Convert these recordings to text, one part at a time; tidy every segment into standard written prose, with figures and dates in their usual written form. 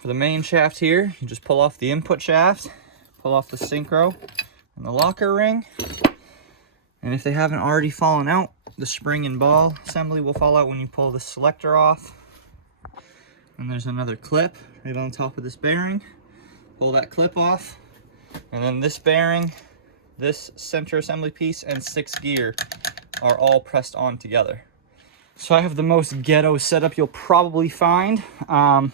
For the main shaft here, you just pull off the input shaft, pull off the synchro and the locker ring. And if they haven't already fallen out, the spring and ball assembly will fall out when you pull the selector off. And there's another clip right on top of this bearing. Pull that clip off. And then this bearing, this center assembly piece, and 6 gear are all pressed on together. So I have the most ghetto setup you'll probably find. I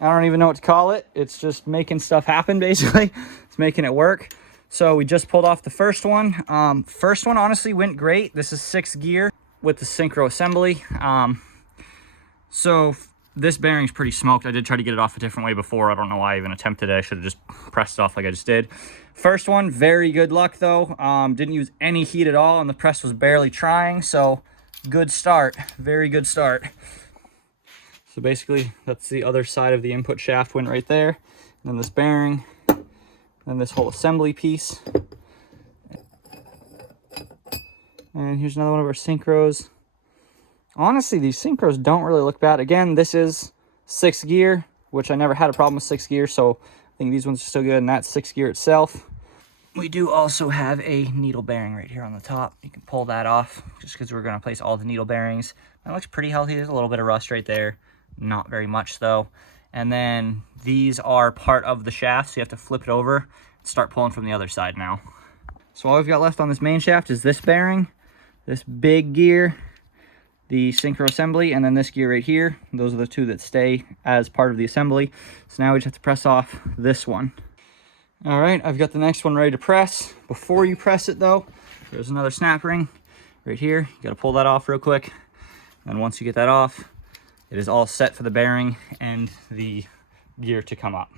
don't even know what to call it. It's just making stuff happen, basically. It's making it work. So we just pulled off the first one. First one honestly went great. This is 6 gear with the synchro assembly. So this bearing's pretty smoked. I did try to get it off a different way before. I don't know why I even attempted it. I should have just pressed it off like I just did. First one, very good luck though. Didn't use any heat at all, and the press was barely trying. So good start, very good start. So basically, that's the other side of the input shaft went right there. And then this bearing, and this whole assembly piece. And here's another one of our synchros. Honestly, these synchros don't really look bad. Again, this is 6 gear, which I never had a problem with 6 gear, so I think these ones are still good, and that's 6 gear itself. We do also have a needle bearing right here on the top. You can pull that off, just because we're going to place all the needle bearings. That looks pretty healthy. There's a little bit of rust right there. Not very much, though. And then these are part of the shaft, so you have to flip it over and start pulling from the other side now. So all we've got left on this main shaft is this bearing, this big gear, the synchro assembly, and then this gear right here. Those are the two that stay as part of the assembly. So now we just have to press off this one. All right, I've got the next one ready to press. Before you press it though, there's another snap ring right here. You gotta pull that off real quick. And once you get that off, it is all set for the bearing and the gear to come up.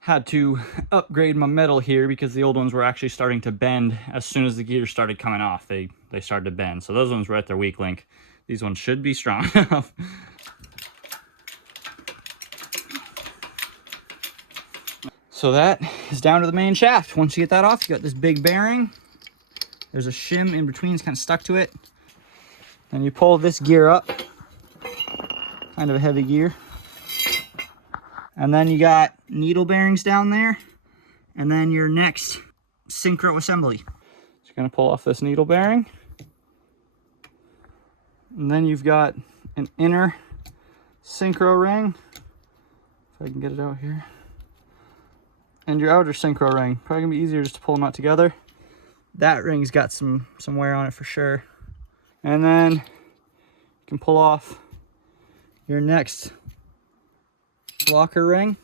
Had to upgrade my metal here because the old ones were actually starting to bend as soon as the gears started coming off. They started to bend. So those ones were at their weak link. These ones should be strong enough. So that is down to the main shaft. Once you get that off, you got this big bearing. There's a shim in between, it's kind of stuck to it. Then you pull this gear up, kind of a heavy gear. And then you got needle bearings down there, and then your next synchro assembly. So you're gonna pull off this needle bearing. And then you've got an inner synchro ring, if I can get it out here. And your outer synchro ring. Probably gonna be easier just to pull them out together. That ring's got some wear on it for sure. And then you can pull off your next locker ring.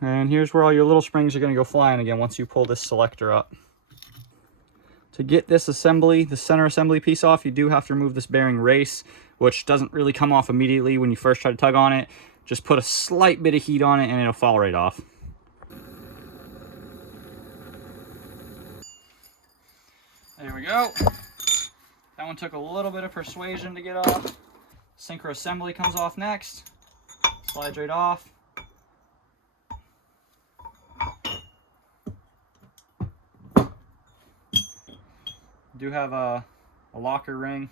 And here's where all your little springs are going to go flying again once you pull this selector up. To get this assembly, the center assembly piece off, you do have to remove this bearing race, which doesn't really come off immediately when you first try to tug on it. Just put a slight bit of heat on it and it'll fall right off. There we go. That one took a little bit of persuasion to get off. Synchro assembly comes off next. Slides right off. Do have a locker ring.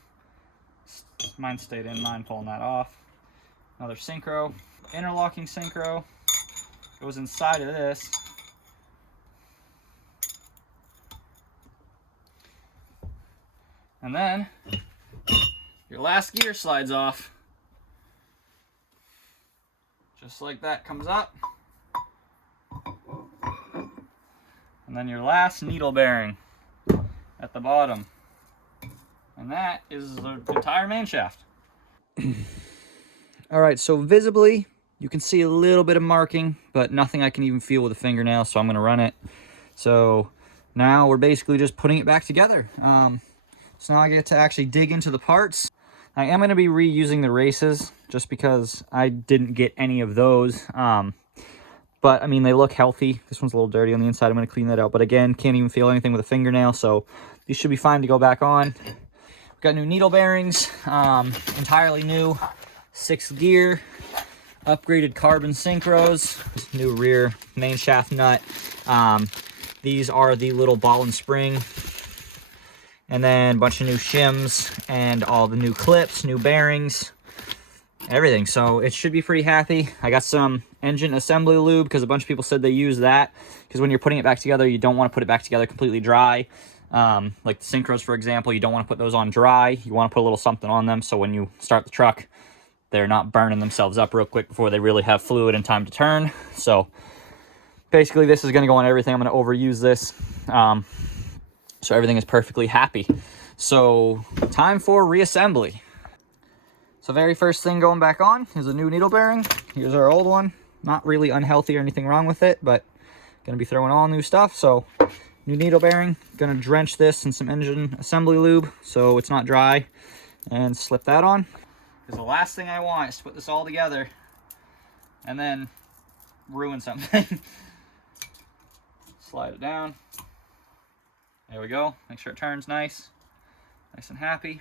Mine stayed in, mine pulling that off. Another synchro. Interlocking synchro goes inside of this. And then your last gear slides off. Just like that, comes up. And then your last needle bearing at the bottom. And that is the entire main shaft. All right, so visibly, you can see a little bit of marking, but nothing I can even feel with a fingernail, so I'm gonna run it. So now we're basically just putting it back together. So now I get to actually dig into the parts. I am gonna be reusing the races just because I didn't get any of those. But I mean, they look healthy. This one's a little dirty on the inside. I'm gonna clean that out. But again, can't even feel anything with a fingernail, so these should be fine to go back on. We've got new needle bearings, entirely new, 6 gear, upgraded carbon synchros, new rear main shaft nut. These are the little ball and spring, and then a bunch of new shims and all the new clips, new bearings, everything. So it should be pretty happy. I got some engine assembly lube because a bunch of people said they use that because when you're putting it back together, you don't want to put it back together completely dry. Like the synchros, for example, you don't want to put those on dry. You want to put a little something on them so when you start the truck, they're not burning themselves up real quick before they really have fluid and time to turn. So basically, this is going to go on everything. I'm going to overuse this. So everything is perfectly happy. So time for reassembly. So very first thing going back on is a new needle bearing. Here's our old one. Not really unhealthy or anything wrong with it, but gonna be throwing all new stuff. So new needle bearing, gonna drench this in some engine assembly lube so it's not dry, and slip that on. Because the last thing I want is to put this all together and then ruin something. Slide it down. There we go. Make sure it turns nice and happy.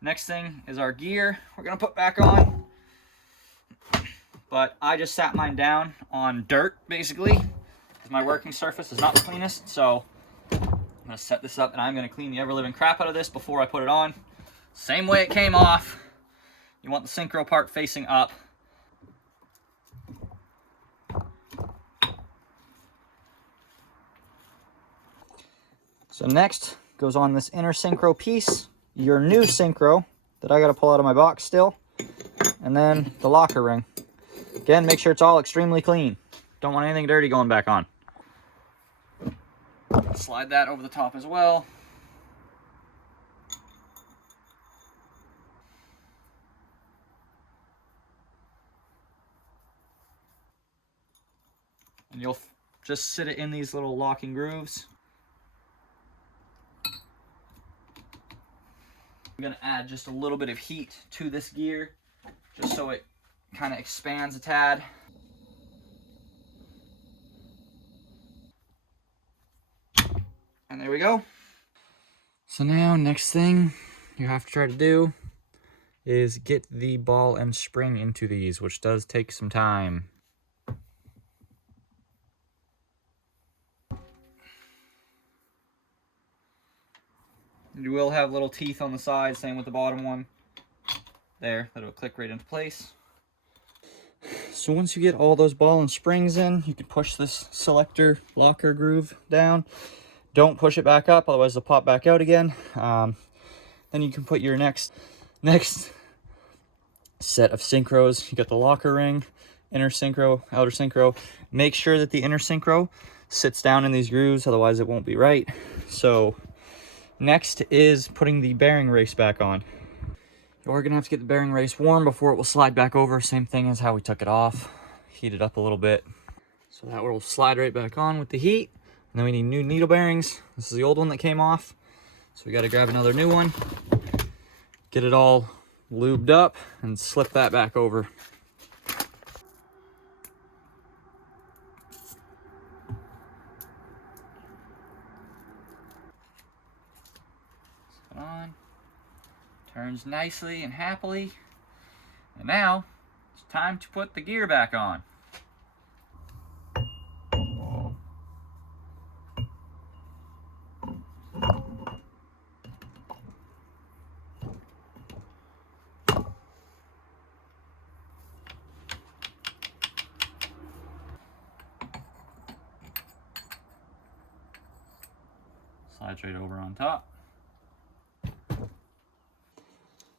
Next thing is our gear we're gonna put back on. But I just sat mine down on dirt, basically, because my working surface is not the cleanest. So I'm gonna set this up and I'm gonna clean the ever-living crap out of this before I put it on. Same way it came off. You want the synchro part facing up. So next goes on this inner synchro piece, your new synchro that I got to pull out of my box still, and then the locker ring. Again, make sure it's all extremely clean. Don't want anything dirty going back on. Slide that over the top as well. And you'll just sit it in these little locking grooves. I'm gonna add just a little bit of heat to this gear, just so it kind of expands a tad. And there we go. So now, next thing you have to try to do is get the ball and spring into these, which does take some time. You will have little teeth on the side, same with the bottom one. There, that'll click right into place. So once you get all those ball and springs in, you can push this selector locker groove down. Don't push it back up, otherwise it'll pop back out again. Then you can put your next set of synchros. You got the locker ring, inner synchro, outer synchro. Make sure that the inner synchro sits down in these grooves, otherwise it won't be right. So next is putting the bearing race back on. We're gonna have to get the bearing race warm before it will slide back over. Same thing as how we took it off. Heat it up a little bit. So that will slide right back on with the heat. And then we need new needle bearings. This is the old one that came off. So we gotta grab another new one. Get it all lubed up and slip that back over. On, turns nicely and happily, and now it's time to put the gear back on. Slides right over on top.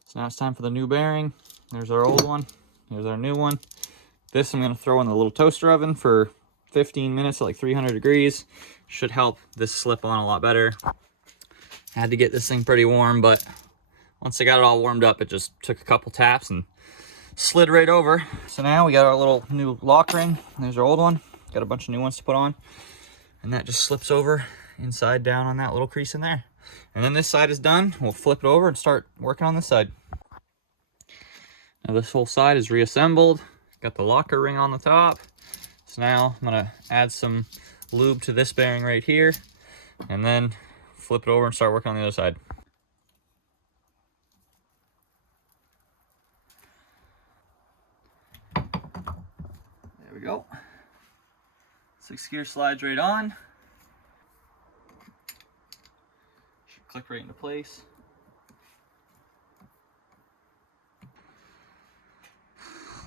So now it's time for the new bearing. There's our old one. Here's our new one. This I'm going to throw in the little toaster oven for 15 minutes at like 300 degrees. Should help this slip on a lot better. Had to get this thing pretty warm, but once I got it all warmed up, it just took a couple taps and slid right over. So now we got our little new lock ring. There's our old one. Got a bunch of new ones to put on. And that just slips over inside down on that little crease in there. And then this side is done. We'll flip it over and start working on this side. Now this whole side is reassembled. Got the locker ring on the top. So now I'm gonna add some lube to this bearing right here and then flip it over and start working on the other side. There we go. 6 gear slides right on. click right into place.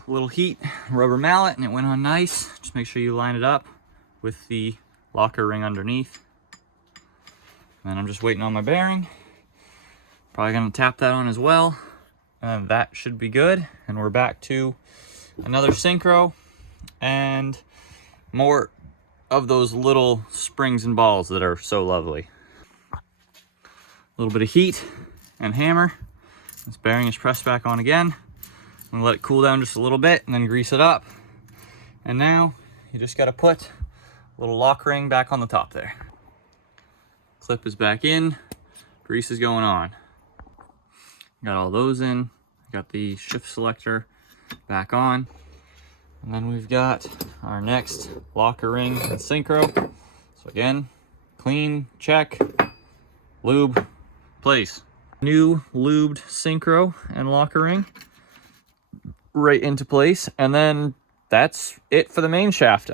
A little heat, rubber mallet, and it went on nice. Just make sure you line it up with the locker ring underneath. And I'm just waiting on my bearing. Probably gonna tap that on as well. And that should be good. And we're back to another synchro and more of those little springs and balls that are so lovely. A little bit of heat and hammer. This bearing is pressed back on again. I'm gonna let it cool down just a little bit and then grease it up. And now you just gotta put a little lock ring back on the top there. Clip is back in, grease is going on. Got all those in. Got the shift selector back on. And then we've got our next locker ring and synchro. So again, clean, check, lube, place. New lubed synchro and locker ring right into place. And then that's it for the main shaft.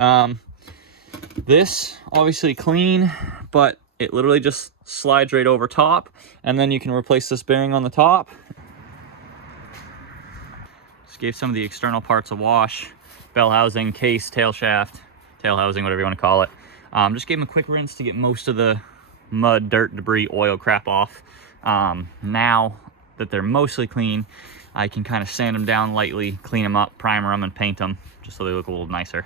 This obviously clean, but it literally just slides right over top, and then you can replace this bearing on the top. Just gave some of the external parts a wash. Bell housing, case, tail shaft, tail housing, whatever you want to call it. Just gave them a quick rinse to get most of the mud, dirt, debris, oil crap off. Now that they're mostly clean, I can kind of sand them down lightly, clean them up, primer them, and paint them just so they look a little nicer.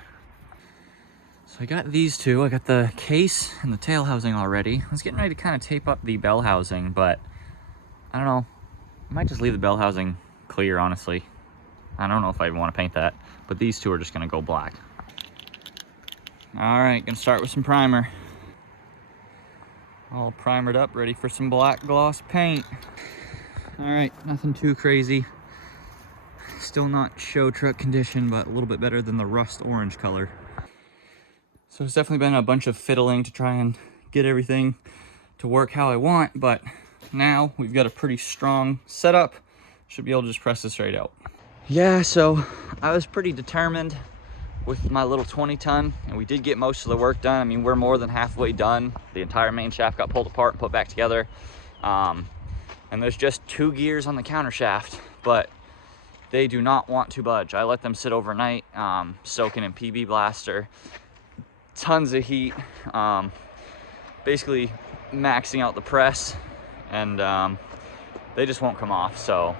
So I got these two. I got the case and the tail housing already. I was getting ready to kind of tape up the bell housing, but I don't know. I might just leave the bell housing clear, honestly. I don't know if I even want to paint that, but these two are just going to go black. All right, gonna start with some primer. All primered up, ready for some black gloss paint. All right, nothing too crazy. Still not show truck condition, but a little bit better than the rust orange color. So it's definitely been a bunch of fiddling to try and get everything to work how I want, but now we've got a pretty strong setup. Should be able to just press this right out. Yeah, so I was pretty determined with my little 20-ton, and we did get most of the work done. I mean, we're more than halfway done. The entire main shaft got pulled apart and put back together. And there's just 2 gears on the counter shaft, but they do not want to budge. I let them sit overnight, soaking in PB Blaster. Tons of heat, basically maxing out the press, and they just won't come off. So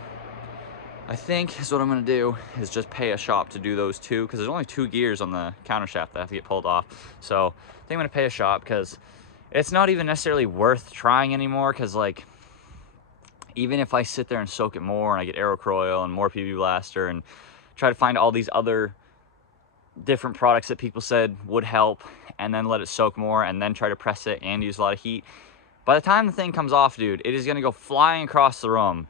I think is what I'm gonna do is just pay a shop to do those two, because there's only 2 gears on the counter shaft that have to get pulled off. So I think I'm gonna pay a shop, because it's not even necessarily worth trying anymore, because like even if I sit there and soak it more and I get Aerocroil and more PB Blaster and try to find all these other different products that people said would help, and then let it soak more and then try to press it and use a lot of heat, by the time the thing comes off, dude, it is going to go flying across the room.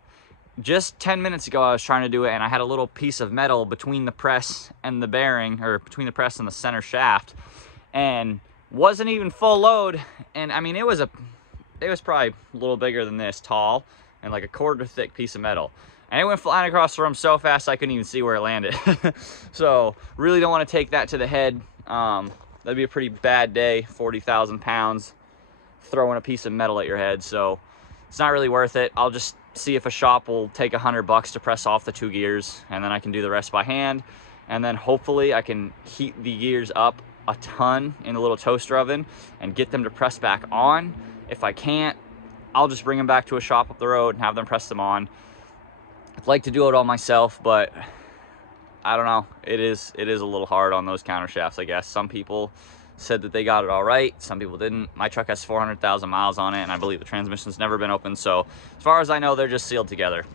Just 10 minutes ago I was trying to do it, and I had a little piece of metal between the press and the bearing, or between the press and the center shaft, and wasn't even full load. And I mean, it was probably a little bigger than this, tall, and like a quarter thick piece of metal. And it went flying across the room so fast I couldn't even see where it landed. So really don't want to take that to the head. That'd be a pretty bad day, 40,000 pounds throwing a piece of metal at your head. So it's not really worth it. I'll just see if a shop will take $100 to press off the 2 gears, and then I can do the rest by hand. And then hopefully I can heat the gears up a ton in the little toaster oven and get them to press back on. If I can't, I'll just bring them back to a shop up the road and have them press them on. I'd like to do it all myself, but I don't know. It is a little hard on those counter shafts, I guess. Some people said that they got it all right. Some people didn't. My truck has 400,000 miles on it, and I believe the transmission's never been opened. So as far as I know, they're just sealed together.